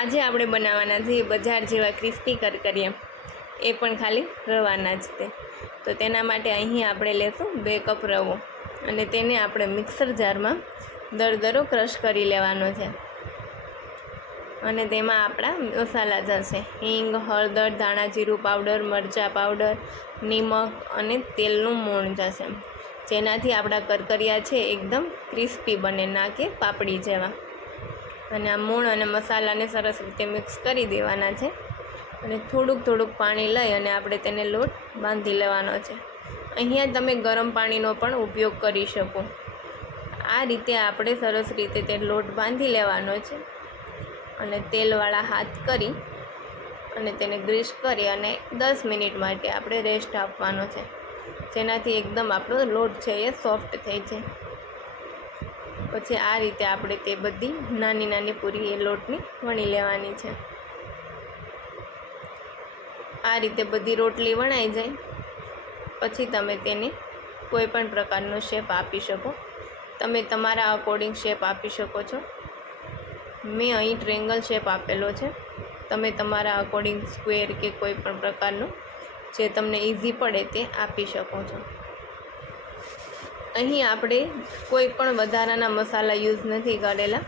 આજે આપણે બનાવવાના છે બજાર જેવા ક્રિસ્પી કરકરિયા, એ પણ ખાલી રવાના જ તે. તો તેના માટે અહીં આપણે લેશું 2 કપ રવો અને તેને આપણે મિક્સર જારમાં દરદરો ક્રશ કરી લેવાનો છે. અને તેમાં આપણા મસાલા જશે હિંગ, હળદર, ધાણા જીરું પાવડર, મરચાં પાવડર, નિમક અને તેલનું મોણ જશે, જેનાથી આપણા કરકરિયા છે એકદમ ક્રિસ્પી બને, ના કે પાપડી જેવા. અને આ મૂણ અને મસાલાને સરસ રીતે મિક્સ કરી દેવાના છે અને થોડુંક પાણી લઈ અને આપણે તેને લોટ બાંધી લેવાનો છે. અહીંયા તમે ગરમ પાણીનો પણ ઉપયોગ કરી શકો. આ રીતે આપણે સરસ રીતે તે લોટ બાંધી લેવાનો છે અને તેલવાળા હાથ કરી અને તેને ગ્રીસ કરી અને 10 મિનિટ માટે આપણે રેસ્ટ આપવાનો છે, જેનાથી એકદમ આપણો લોટ છે એ સોફ્ટ થઈ જાય. પછી આ રીતે આપણે તે બધી નાની પૂરી એ લોટની વણી લેવાની છે. આ રીતે બધી રોટલી વણાઈ જાય પછી તમે તેને કોઈ પણ પ્રકારનો શેપ આપી શકો. તમે તમારા અકોર્ડિંગ શેપ આપી શકો છો. મેં અહીં ટ્રેંગલ શેપ આપેલો છે. તમે તમારા અકોર્ડિંગ સ્ક્વેર કે કોઈ પણ પ્રકારનો જે તમને ઇઝી પડે તે આપી શકો છો. અહીં આપણે કોઈ પણ વધારાના મસાલા યુઝ નથી કરેલા,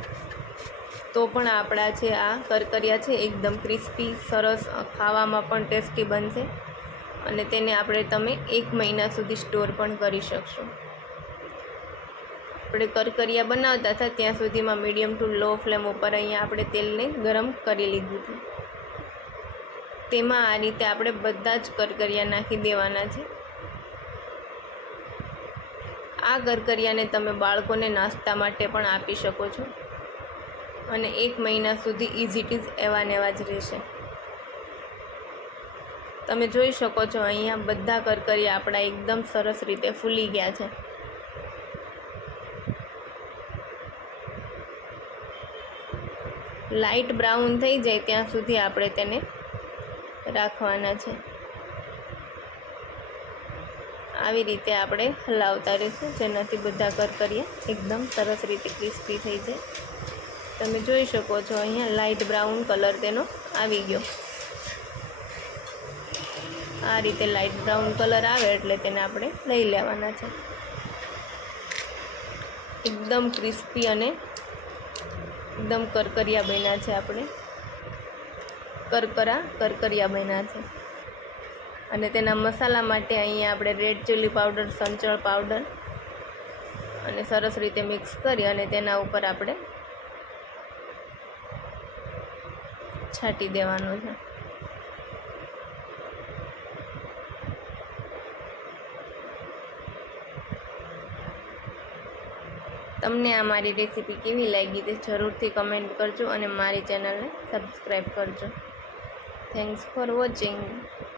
તો પણ આપણા છે આ કરકરિયા છે એકદમ ક્રિસ્પી, સરસ, ખાવામાં પણ ટેસ્ટી બનશે અને તેને તમે 1 મહિના સુધી સ્ટોર પણ કરી શકશો. આપણે કરકરિયા બનાવતા હતા ત્યાં સુધીમાં મીડિયમ ટુ લો ફ્લેમ ઉપર અહીંયા આપણે તેલને ગરમ કરી લીધું હતું. તેમાં આ રીતે આપણે બધા જ કરકરિયા નાખી દેવાના છે. આ કરકરિયાને તમે બાળકોને નાસ્તા માટે પણ આપી શકો છો અને 1 મહિના સુધી ઇઝી ટીઝ એવા ને એવા જ રહેશે. તમે જોઈ શકો છો અહીંયા બધા કરકરિયા આપણા એકદમ સરસ રીતે ફૂલી ગયા છે. લાઇટ બ્રાઉન થઈ જાય ત્યાં સુધી આપણે તેને રાખવાના છે. આવી રીતે આપણે હલાવતા રહીશું, જેનાથી બધા કરકરિયા એકદમ સરસ રીતે ક્રિસ્પી થઈ જાય. તમે જોઈ શકો છો અહીંયા લાઇટ બ્રાઉન કલર તેનો આવી ગયો. આ રીતે લાઇટ બ્રાઉન કલર આવે એટલે તેને આપણે લઈ લેવાના છે. એકદમ ક્રિસ્પી અને એકદમ કરકરિયા બન્યા છે. આપણે કરકરિયા બન્યા છે. અને તેના મસાલા માટે અહીંયા આપણે રેડ ચીલી પાવડર, સંચળ પાવડર અને સરસ રીતે મિક્સ કરી અને તેના ઉપર આપણે છાંટી દેવાનું છે. તમને આ મારી રેસીપી કેવી લાગી તે જરૂરથી કમેન્ટ કરજો અને મારી ચેનલને સબસ્ક્રાઈબ કરજો. Thanks for watching.